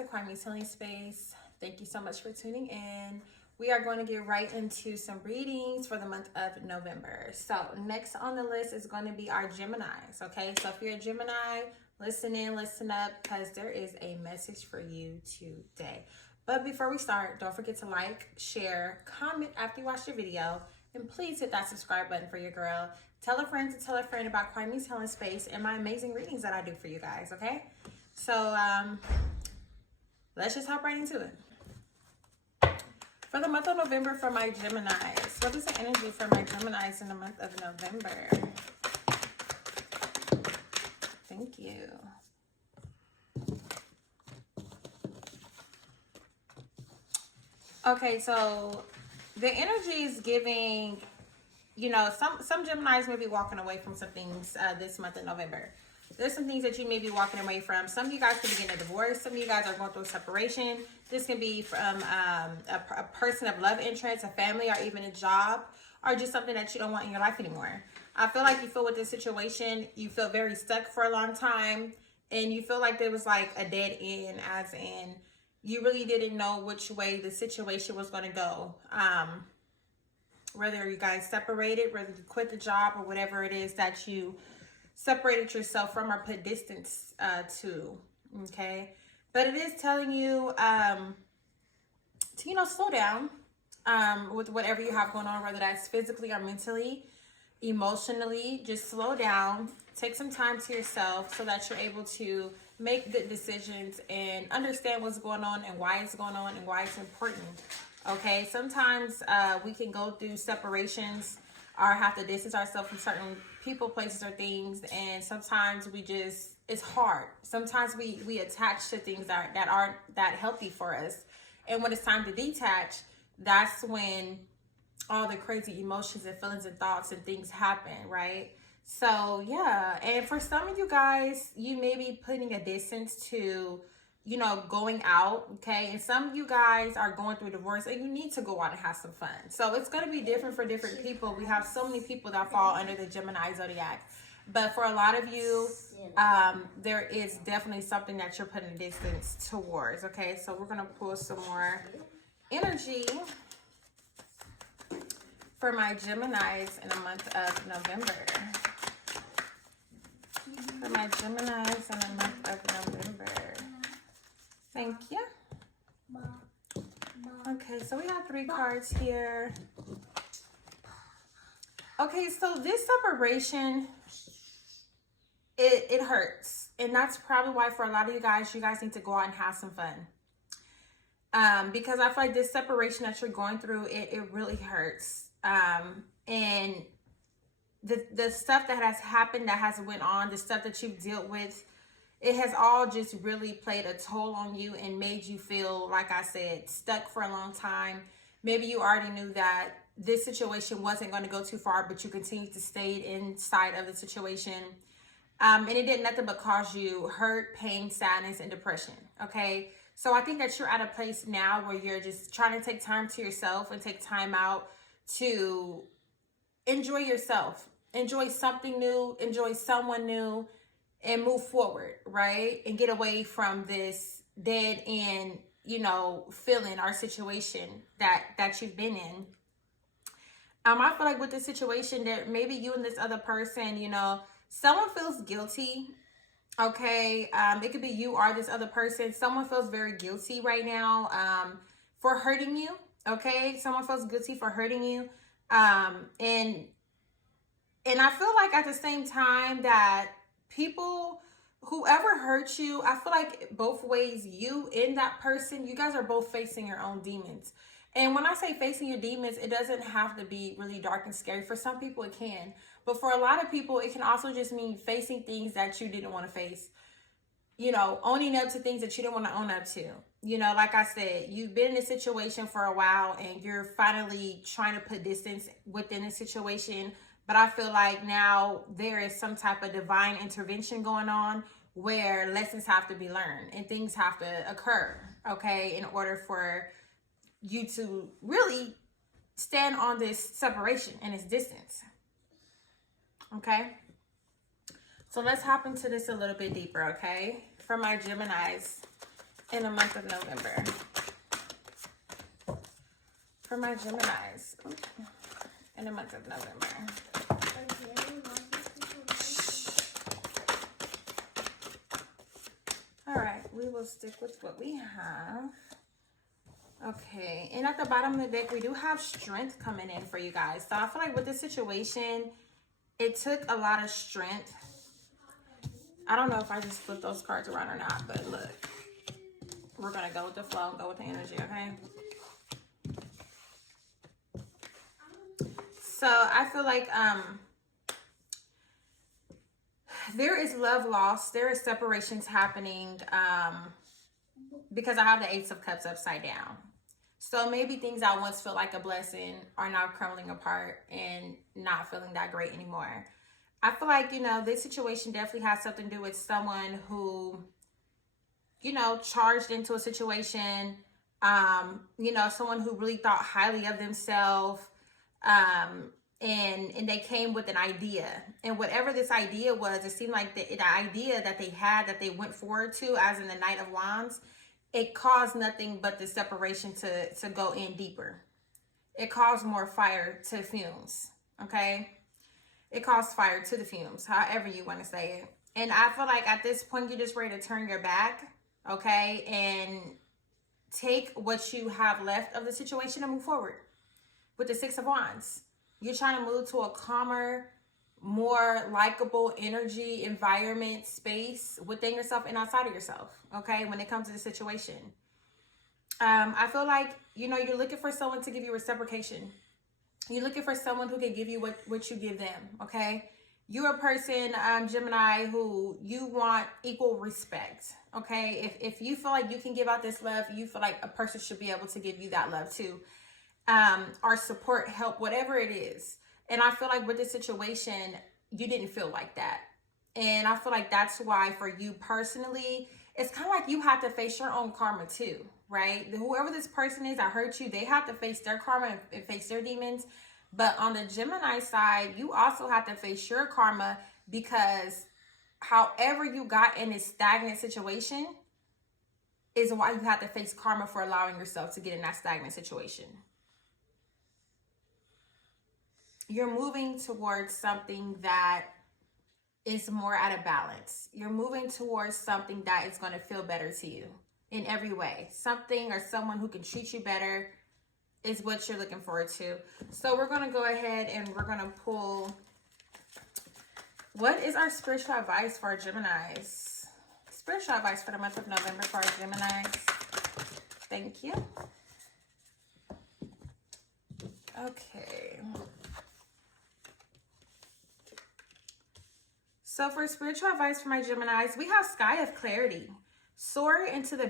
to Kwami's Healing Space. Thank you so much for tuning in. We are going to get right into some readings for the month of November. So next on the list is going to be our Geminis, okay? So if you're a Gemini, listen in, listen up, because there is a message for you today. But before we start, don't forget to like, share, comment after you watch the video, and please hit that subscribe button for your girl. Tell a friend to tell a friend about Kwami's Healing Space and my amazing readings that I do for you guys, okay? So let's just hop right into it. For the month of November for my Geminis, what is the energy for my Geminis in the month of November? Thank you. Okay, so the energy is giving, you know, some Geminis may be walking away from some things this month in November. There's some things that you may be walking away from. Some of you guys could be getting a divorce. Some of you guys are going through a separation. This can be from a person of love interest, a family, or even a job, or just something that you don't want in your life anymore. I feel like you feel with this situation, you feel very stuck for a long time, and you feel like there was like a dead end, as in you really didn't know which way the situation was going to go. Whether you guys separated, whether you quit the job, or whatever it is that you separated yourself from or put distance to, okay? But it is telling you to, you know, slow down with whatever you have going on, whether that's physically or mentally, emotionally. Just slow down, take some time to yourself so that you're able to make good decisions and understand what's going on and why it's going on and why it's important, okay? Sometimes we can go through separations or have to distance ourselves from certain people, places, or things, and sometimes it's hard. Sometimes we attach to things that aren't that healthy for us, and when it's time to detach, that's when all the crazy emotions and feelings and thoughts and things happen, right? So yeah, and for some of you guys, you may be putting a distance to, you know, going out, okay? And some of you guys are going through a divorce and you need to go out and have some fun. So it's going to be different for different people. We have so many people that fall under the Gemini zodiac. But for a lot of you, there is definitely something that you're putting distance towards, okay? So we're going to pull some more energy for my Geminis in the month of November. For my Geminis in the month of November. Thank you. Okay, so we have 3 cards here. Okay, so this separation, it hurts. And that's probably why for a lot of you guys need to go out and have some fun. Because I feel like this separation that you're going through, it really hurts. And the stuff that has happened, that has went on, the stuff that you've dealt with, it has all just really played a toll on you and made you feel, like I said, stuck for a long time. Maybe you already knew that this situation wasn't going to go too far, but you continued to stay inside of the situation. And it did nothing but cause you hurt, pain, sadness, and depression, okay? So I think that you're at a place now where you're just trying to take time to yourself and take time out to enjoy yourself. Enjoy something new, enjoy someone new, and move forward, right? And get away from this dead end, you know, feeling or situation that you've been in. I feel like with this situation that maybe you and this other person, you know, someone feels guilty, okay? It could be you or this other person. Someone feels very guilty right now for hurting you, okay? Someone feels guilty for hurting you. And I feel like at the same time that people, whoever hurt you, I feel like both ways, you and that person, you guys are both facing your own demons. And when I say facing your demons, it doesn't have to be really dark and scary. For some people it can, but for a lot of people it can also just mean facing things that you didn't want to face, you know, owning up to things that you didn't want to own up to. You know, like I said, you've been in a situation for a while and you're finally trying to put distance within the situation. But I feel like now there is some type of divine intervention going on where lessons have to be learned and things have to occur, okay, in order for you to really stand on this separation and this distance, okay? So let's hop into this a little bit deeper, okay? For my Geminis in the month of November for my Geminis. In the month of November. All right, we will stick with what we have. Okay, and at the bottom of the deck, we do have strength coming in for you guys. So I feel like with this situation, it took a lot of strength. I don't know if I just flipped those cards around or not, but look, we're gonna go with the flow, go with the energy, okay? So I feel like there is love lost. There is separations happening because I have the Ace of Cups upside down. So maybe things that once felt like a blessing are now crumbling apart and not feeling that great anymore. I feel like, you know, this situation definitely has something to do with someone who, you know, charged into a situation, you know, someone who really thought highly of themselves, and they came with an idea. And whatever this idea was, it seemed like the idea that they had, that they went forward to, as in the Knight of Wands, it caused nothing but the separation to go in deeper. It caused more fire to the fumes, okay? It caused fire to the fumes, however you want to say it. And I feel like at this point, you're just ready to turn your back, okay? And take what you have left of the situation and move forward. With the Six of Wands, you're trying to move to a calmer, more likable energy, environment, space within yourself and outside of yourself, okay, when it comes to the situation. I feel like, you know, you're looking for someone to give you reciprocation. You're looking for someone who can give you what you give them, okay? You're a person, Gemini, who you want equal respect, okay? If you feel like you can give out this love, you feel like a person should be able to give you that love too. Or support, help, whatever it is. And I feel like with this situation, you didn't feel like that. And I feel like that's why for you personally, it's kind of like you have to face your own karma too, right? Whoever this person is that hurt you, they have to face their karma and face their demons. But on the Gemini side, you also have to face your karma, because however you got in this stagnant situation is why you have to face karma for allowing yourself to get in that stagnant situation. You're moving towards something that is more at a balance. You're moving towards something that is going to feel better to you in every way. Something or someone who can treat you better is what you're looking forward to. So we're going to go ahead and we're going to pull, what is our spiritual advice for our Geminis? Spiritual advice for the month of November for our Geminis. Thank you. Okay. So for spiritual advice for my Geminis, we have Sky of Clarity. Soar into the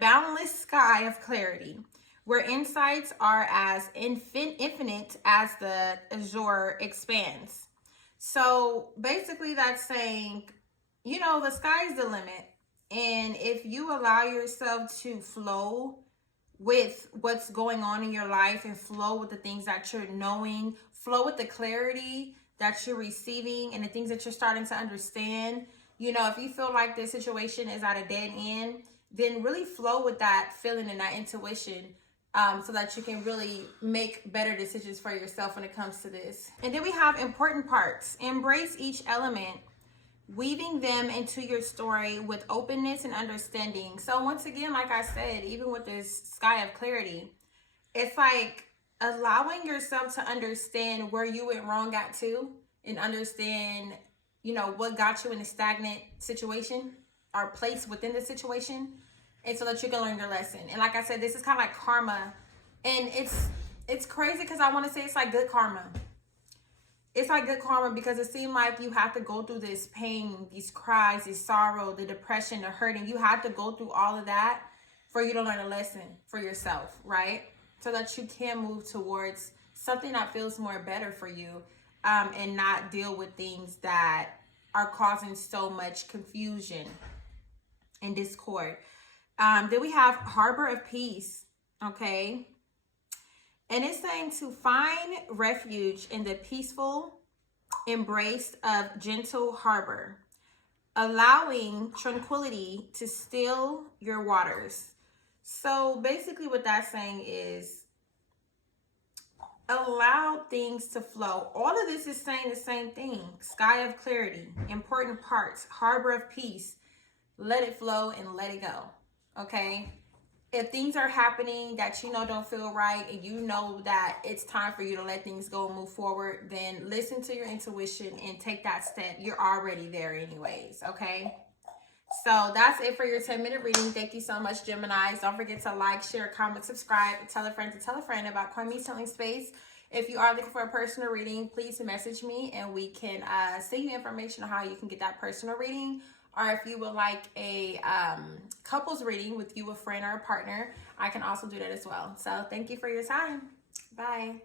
boundless sky of clarity, where insights are as infinite as the azure expands. So basically that's saying, you know, the sky is the limit. And if you allow yourself to flow with what's going on in your life and flow with the things that you're knowing, flow with the clarity that you're receiving and the things that you're starting to understand. You know, if you feel like this situation is at a dead end, then really flow with that feeling and that intuition, so that you can really make better decisions for yourself when it comes to this. And then we have important parts. Embrace each element, weaving them into your story with openness and understanding. So once again, like I said, even with this Sky of Clarity, it's like allowing yourself to understand where you went wrong at too, and understand, you know, what got you in a stagnant situation or place within the situation, and so that you can learn your lesson. And like I said, this is kind of like karma, and it's crazy because I want to say it's like good karma. It's like good karma because it seemed like you have to go through this pain, these cries, this sorrow, the depression, the hurting. You have to go through all of that for you to learn a lesson for yourself, right? So that you can move towards something that feels more better for you, and not deal with things that are causing so much confusion and discord. Then we have Harbor of Peace, okay? And it's saying to find refuge in the peaceful embrace of gentle harbor, allowing tranquility to still your waters. So basically what that's saying is allow things to flow. All of this is saying the same thing. Sky of clarity, important parts, harbor of peace. Let it flow and let it go. Okay? If things are happening that you know don't feel right and you know that it's time for you to let things go and move forward, then listen to your intuition and take that step. You're already there anyways, okay? So that's it for your 10-minute reading. Thank you so much, Geminis. Don't forget to like, share, comment, subscribe, tell a friend to tell a friend about Coin Me Selling Space. If you are looking for a personal reading, please message me and we can send you information on how you can get that personal reading. Or if you would like a couples reading with you, a friend or a partner, I can also do that as well. So thank you for your time. Bye.